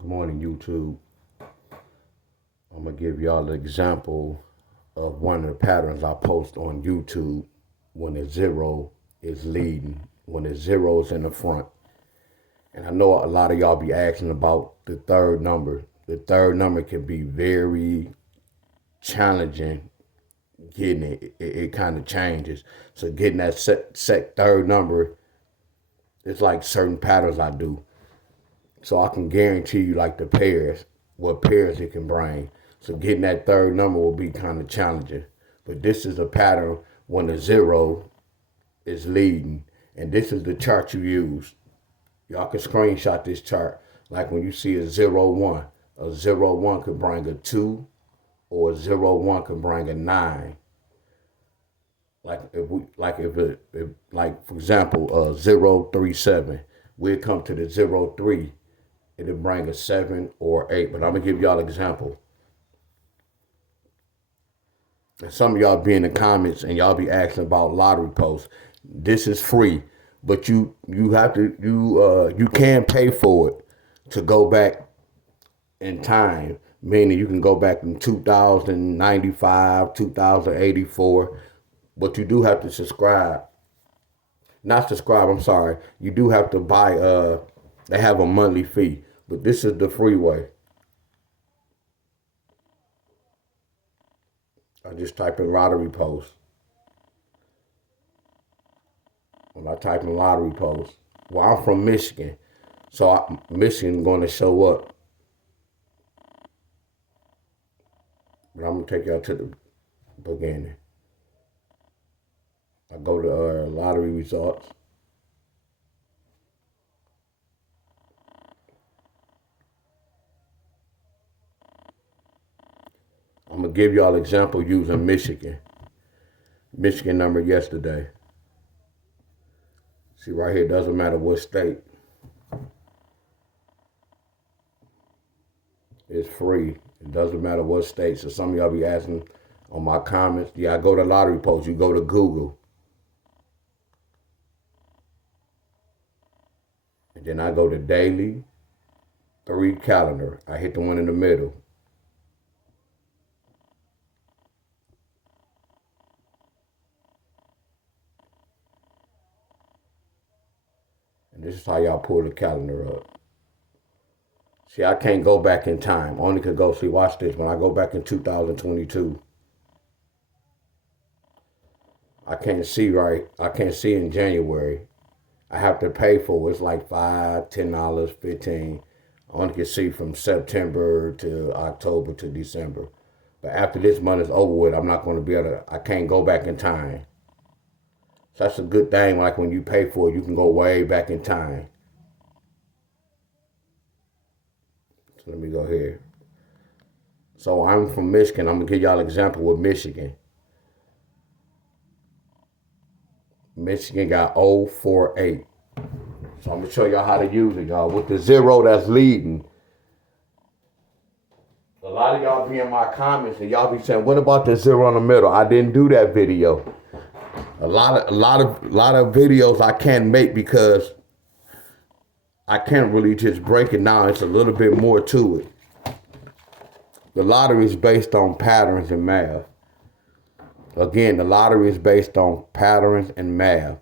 Good morning, YouTube. I'm going to give y'all an example of one of the patterns I post on YouTube when the zero is leading, when the zero is in the front. And I know a lot of y'all be asking about the third number. The third number can be very challenging getting it. It kind of changes. So getting that set third number, it's like certain patterns I do. So I can guarantee you like the pairs, what pairs it can bring. So getting that third number will be kind of challenging. But this is a pattern when the zero is leading. And this is the chart you use. Y'all can screenshot this chart. Like when you see a 0-1, a 0-1 could bring a 2, or a 0-1 could bring a 9. Like for example, 0-3-7, we'd come to the 0-3, it'll bring a 7 or 8. But I'm gonna give y'all an example. And some of y'all be in the comments and y'all be asking about lottery posts. This is free, but you have to you can pay for it to go back in time. Meaning you can go back in 2095, 2084, but you do have to subscribe. Not subscribe, I'm sorry. You do have to buy they have a monthly fee, but this is the free way. I just type in lottery post. When I type in lottery post, well, I'm from Michigan, so Michigan going to show up. But I'm gonna take y'all to the beginning. I go to lottery results. I'm gonna give y'all an example using Michigan. Michigan number yesterday. See right here, doesn't matter what state. It's free. It doesn't matter what state. So some of y'all be asking on my comments, yeah, I go to lottery post. You go to Google. And then I go to daily, 3 calendar. I hit the one in the middle. And this is how y'all pull the calendar up. See, I can't go back in time. Only could go, see, watch this. When I go back in 2022, I can't see right. I can't see in January. I have to pay for it. It's like $5, $10, 15. I only can see from September to October to December. But after this month is over with, I'm not going to be able to, I can't go back in time. So that's a good thing. Like when you pay for it, you can go way back in time. So let me go here. So I'm from Michigan. I'm going to give y'all an example with Michigan. Michigan got 048. So I'm going to show y'all how to use it, y'all. With the zero that's leading. A lot of y'all be in my comments and y'all be saying, what about the zero in the middle? I didn't do that video. A lot of videos I can't make because I can't really just break it down. It's a little bit more to it. The lottery is based on patterns and math. Again, the lottery is based on patterns and math.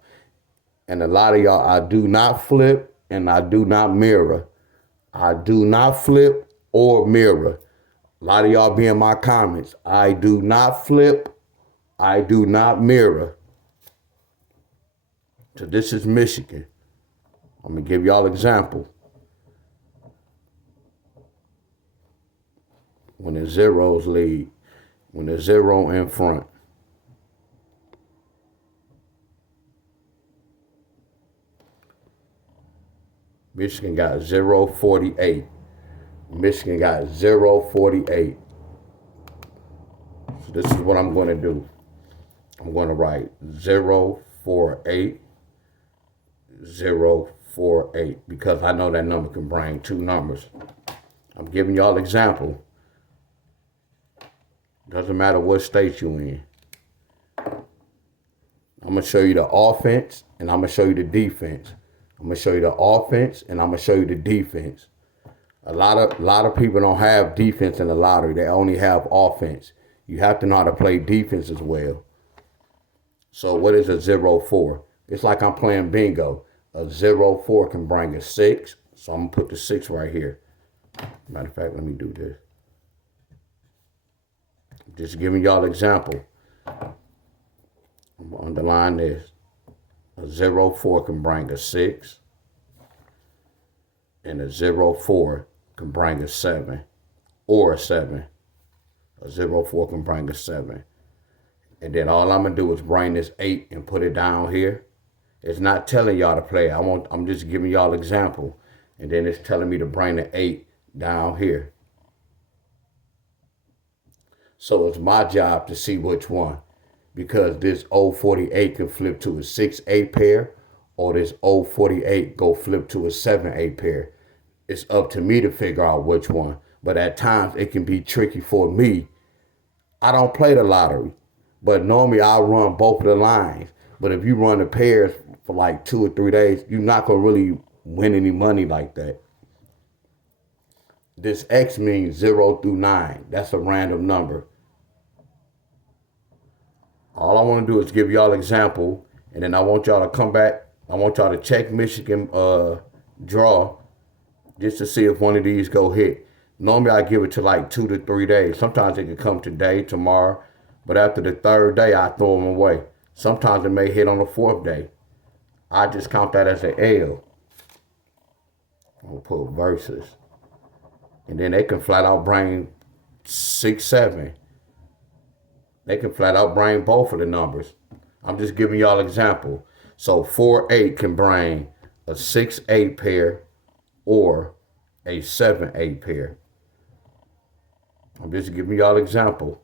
And a lot of y'all, I do not flip and I do not mirror. I do not flip or mirror. A lot of y'all be in my comments. I do not flip. I do not mirror. So this is Michigan. I'm going to give y'all an example. When the zeros lead, when the zero in front. Michigan got 048. Michigan got 048. So this is what I'm going to do. I'm going to write 048, 048, because I know that number can bring two numbers. I'm giving y'all an example. Doesn't matter what state you're in. I'm going to show you the offense and I'm going to show you the defense. I'm going to show you the offense and I'm going to show you the defense. A lot of people don't have defense in the lottery. They only have offense. You have to know how to play defense as well. So what is a 0-4? It's like I'm playing bingo. A 0-4 can bring a 6. So I'm going to put the 6 right here. Matter of fact, let me do this. Just giving y'all an example. I'm going to underline this. A 0-4 can bring a 6. And a 0-4 can bring a 7. Or a 7. A 0-4 can bring a 7. And then all I'm going to do is bring this 8 and put it down here. It's not telling y'all to play. I'm just giving y'all an example. And then it's telling me to bring the 8 down here. So it's my job to see which one. Because this 048 can flip to a 6-8 pair. Or this 048 go flip to a 7-8 pair. It's up to me to figure out which one. But at times it can be tricky for me. I don't play the lottery. But normally I'll run both of the lines. But if you run the pairs for like 2 or 3 days, you're not going to really win any money like that. This X means 0 through 9. That's a random number. All I want to do is give y'all an example. And then I want y'all to come back. I want y'all to check Michigan draw just to see if one of these go hit. Normally I give it to like 2 to 3 days. Sometimes it can come today, tomorrow. But after the 3rd day, I throw them away. Sometimes it may hit on the 4th day. I just count that as an L. I'm going to put versus. And then they can flat out bring 6, 7. They can flat out bring both of the numbers. I'm just giving y'all an example. So 4-8 can bring a 6-8 pair or a 7-8 pair. I'm just giving y'all an example.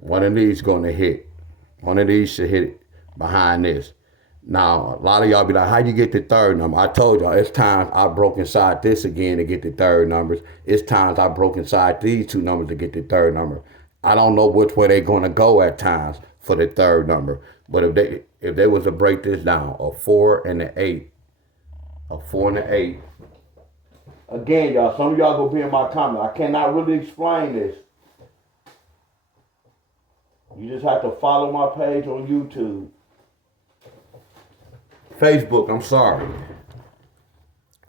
One of these going to hit. One of these should hit behind this. Now, a lot of y'all be like, how you get the 3rd number? I told y'all, it's times I broke inside this again to get the 3rd numbers. It's times I broke inside these 2 numbers to get the 3rd number. I don't know which way they're going to go at times for the 3rd number. But if they was to break this down, a 4 and an 8, a 4 and an 8. Again, y'all, some of y'all go be in my comment. I cannot really explain this. You just have to follow my page on YouTube. Facebook, I'm sorry.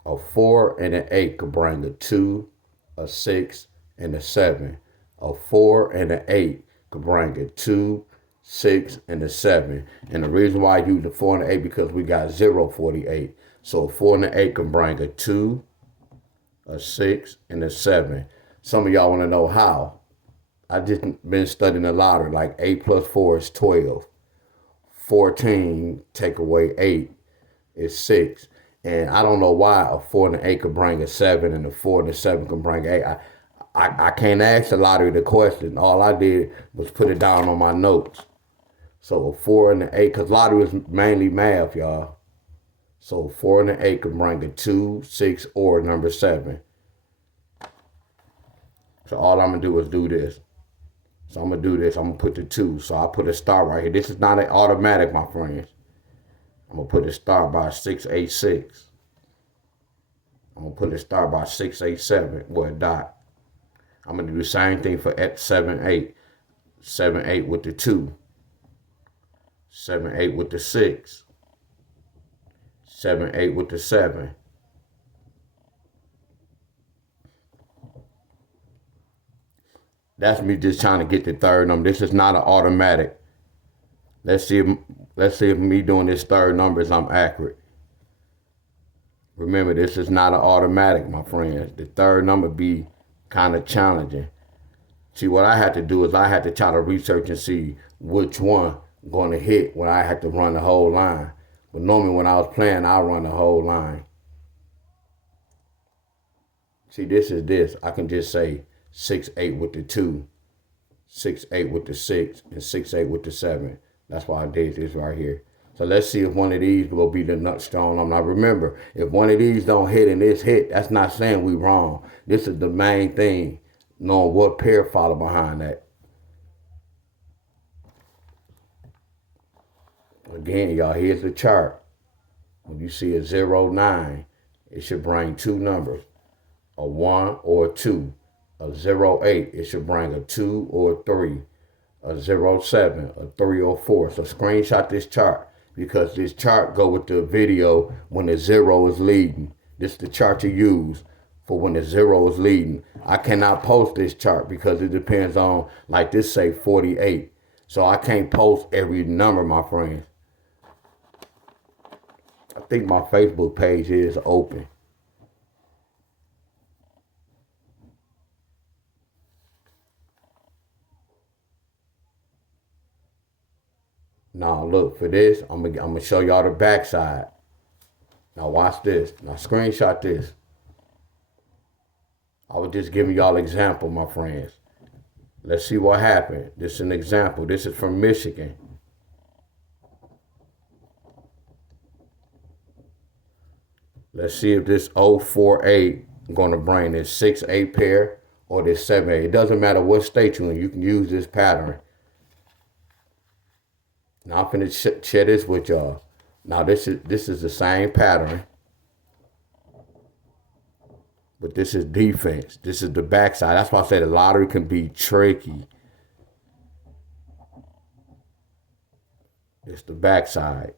A 4 and an 8 could bring a 2, a 6, and a 7. A 4 and an 8 could bring a 2, 6, and a 7. And the reason why I use the 4 and the 8 because we got 048. So a 4 and an 8 can bring a 2, a 6, and a 7. Some of y'all want to know how. I just been studying the lottery. Like 8 plus 4 is 12. 14 take away 8 is 6. And I don't know why a 4 and an 8 could bring a 7 and a 4 and a 7 can bring 8. I can't ask the lottery the question. All I did was put it down on my notes. So a 4 and an 8, because lottery is mainly math, y'all. So a 4 and an 8 can bring a 2, 6, or number 7. So all I'm going to do is do this. So I'm going to do this. I'm going to put the 2. So I put a star right here. This is not an automatic, my friends. I'm going to put a star by 686. I'm going to put a star by 687 with a dot. I'm going to do the same thing for 7-8. 7-8 with the 2. 7-8 with the 6. 7-8 with the 7. That's me just trying to get the 3rd number. This is not an automatic. Let's see if me doing this 3rd number is I'm accurate. Remember, this is not an automatic, my friends. The 3rd number be kind of challenging. See, what I had to do is I had to try to research and see which one going to hit when I had to run the whole line. But normally when I was playing, I run the whole line. See, this is this. I can just say 6-8 with the 2, 6-8 with the 6, and 6-8 with the 7. That's why I did this right here. So let's see if one of these will be the nut strong number. Now remember, if one of these don't hit and this hit, that's not saying we wrong. This is the main thing, knowing what pair follow behind that. Again, y'all, here's the chart. When you see a 0, 9, it should bring two numbers, a 1 or a 2. A 0, 8, it should bring a 2 or a 3. A 0, 7, a 3 or 4. So screenshot this chart because this chart go with the video when the 0 is leading. This is the chart you use for when the 0 is leading. I cannot post this chart because it depends on, like this say 48. So I can't post every number, my friends. I think my Facebook page is open. Now look, for this, I'm gonna show y'all the backside. Now watch this. Now screenshot this. I was just giving y'all an example, my friends. Let's see what happened. This is an example. This is from Michigan. Let's see if this 048 is going to bring this 6-8 pair or this 7-8. It doesn't matter what state you're in. You can use this pattern. Now I'm finna share this with y'all. Now this is the same pattern, but this is defense. This is the backside. That's why I say the lottery can be tricky. It's the backside.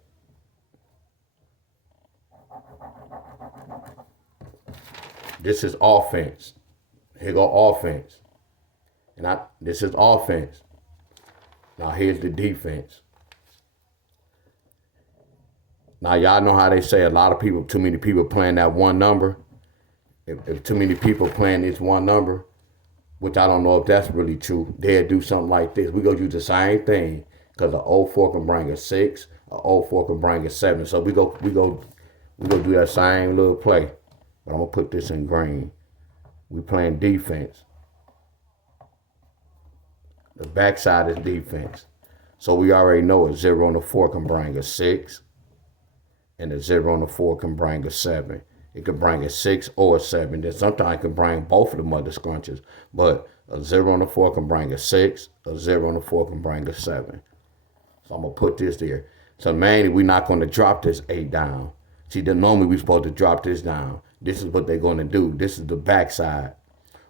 This is offense. Here go offense. And this is offense. Now here's the defense. Now y'all know how they say a lot of people, too many people playing that one number. If too many people playing this one number, which I don't know if that's really true, they'll do something like this. We go use the same thing because a 04 can bring a 6, a 04 can bring a 7. So we go do that same little play. But I'm gonna put this in green. We playing defense. The backside is defense. So we already know a 0 and a 4 can bring a 6. And a 0 and a 4 can bring a 7. It could bring a 6 or a 7. Then sometimes it can bring both of the mother scrunches. But a 0 and a 4 can bring a 6. A 0 and a 4 can bring a 7. So I'm going to put this there. So mainly we're not going to drop this 8 down. See, normally we're supposed to drop this down. This is what they're going to do. This is the backside.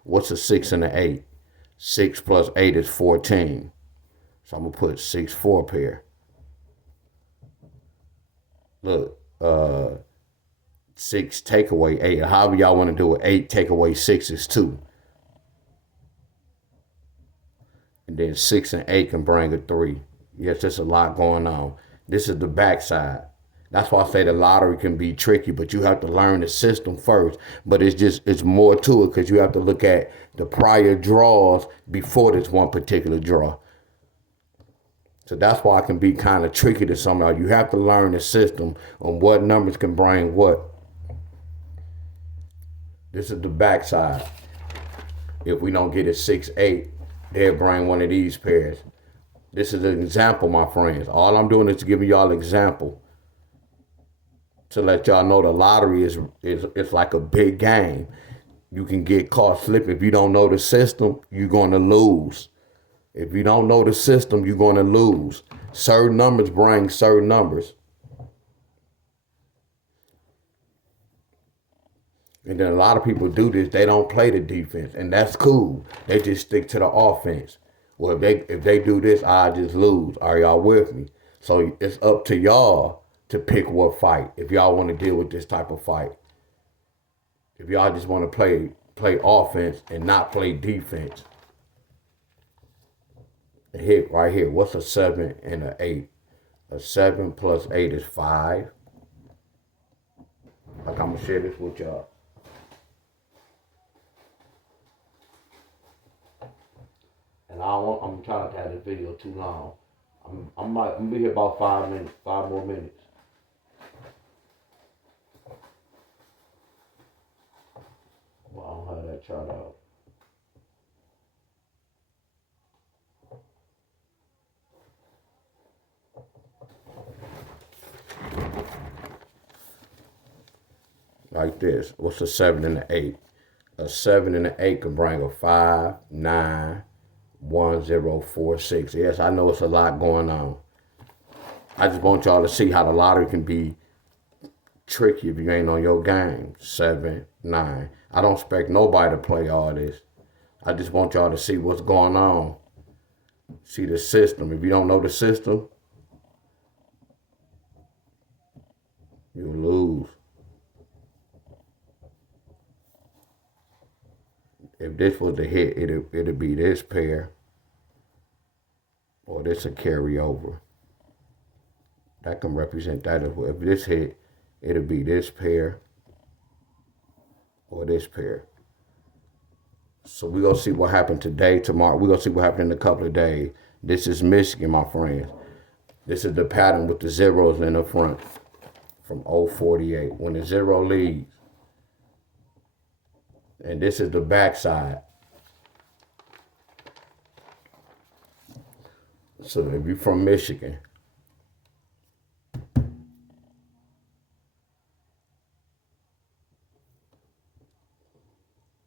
What's a 6 and an 8? 6 plus 8 is 14. So I'm going to put 6, 4 pair. Look, 6 take away 8. However y'all want to do it, 8 take away 6 is 2. And then 6 and 8 can bring a 3. Yes, there's a lot going on. This is the backside. That's why I say the lottery can be tricky, but you have to learn the system first. But it's more to it because you have to look at the prior draws before this one particular draw. So that's why it can be kind of tricky to some of you. You have to learn the system on what numbers can bring what. This is the backside. If we don't get a 6, 8, they'll bring one of these pairs. This is an example, my friends. All I'm doing is giving y'all an example to let y'all know the lottery is it's like a big game. You can get caught slipping. If you don't know the system, you're going to lose. If you don't know the system, you're going to lose. Certain numbers bring certain numbers. And then a lot of people do this. They don't play the defense, and that's cool. They just stick to the offense. Well, if they do this, I just lose. Are y'all with me? So it's up to y'all to pick what fight. If y'all want to deal with this type of fight. If y'all just want to play offense and not play defense. Hit right here. What's a 7 and an 8? A 7 plus 8 is 5. Like I'm gonna share this with y'all. And I'm trying to have this video too long. I'm gonna be here about 5 minutes, 5 more minutes. Well, I don't have that chart out. like this. What's a 7 and an 8? A 7 and an 8 can bring a 5, 9, 1, 0, 4, 6. Yes, I know it's a lot going on. I just want y'all to see how the lottery can be tricky if you ain't on your game. 7, 9. I don't expect nobody to play all this. I just want y'all to see what's going on. See the system. If you don't know the system, you lose. If this was the hit, it'd be this pair, or this a carryover. That can represent that as well. If this hit, it'll be this pair, or this pair. So we're going to see what happened today, tomorrow. We're going to see what happened in a couple of days. This is Michigan, my friends. This is the pattern with the zeros in the front from 048. When the zero leads. And this is the backside. So if you're from Michigan,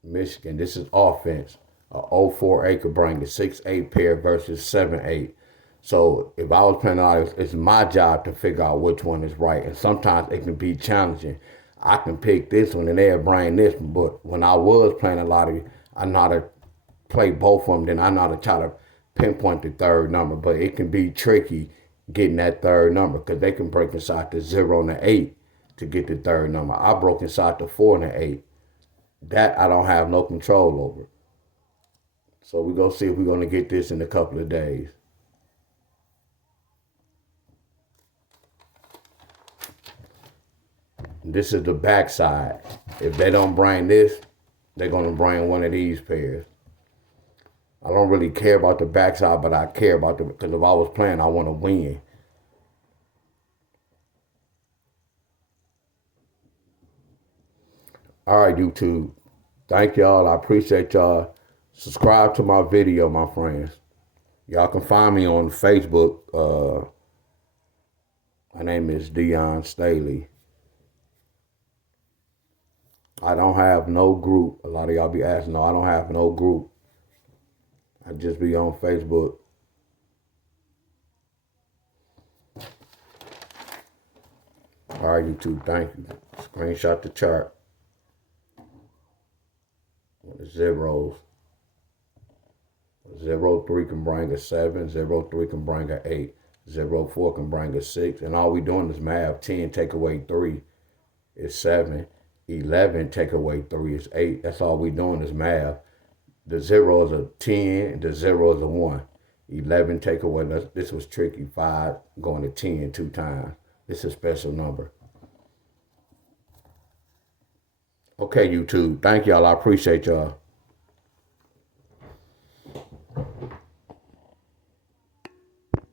this is offense. A 0-4-8 could bring a 6-8 pair versus 7-8. So if I was playing out, it's my job to figure out which one is right. And sometimes it can be challenging. I can pick this one and they'll bring this one. But when I was playing a lottery, I know how to play both of them. Then I know how to try to pinpoint the third number. But it can be tricky getting that third number because they can break inside the 0 and the 8 to get the third number. I broke inside the 4 and the 8. That I don't have no control over. So we're going to see if we're going to get this in a couple of days. This is the backside. If they don't bring this, they're going to bring one of these pairs. I don't really care about the backside, but I care about because if I was playing, I want to win. All right, YouTube. Thank y'all. I appreciate y'all. Subscribe to my video, my friends. Y'all can find me on Facebook. My name is Deon Staley. I don't have no group. A lot of y'all be asking, no, I don't have no group. I just be on Facebook. All right, YouTube, thank you. Screenshot the chart. The zeros. 0-3 can bring a 7. 0-3 can bring a 8. 0-4 can bring a 6. And all we doing is math. 10 take away 3 is 7. 11 take away 3 is 8. That's all we doing is math. The 0 is a 10. The 0 is a 1. 11 take away. This was tricky. 5 going to 10 2 times. This is a special number. Okay, YouTube. Thank y'all. I appreciate y'all.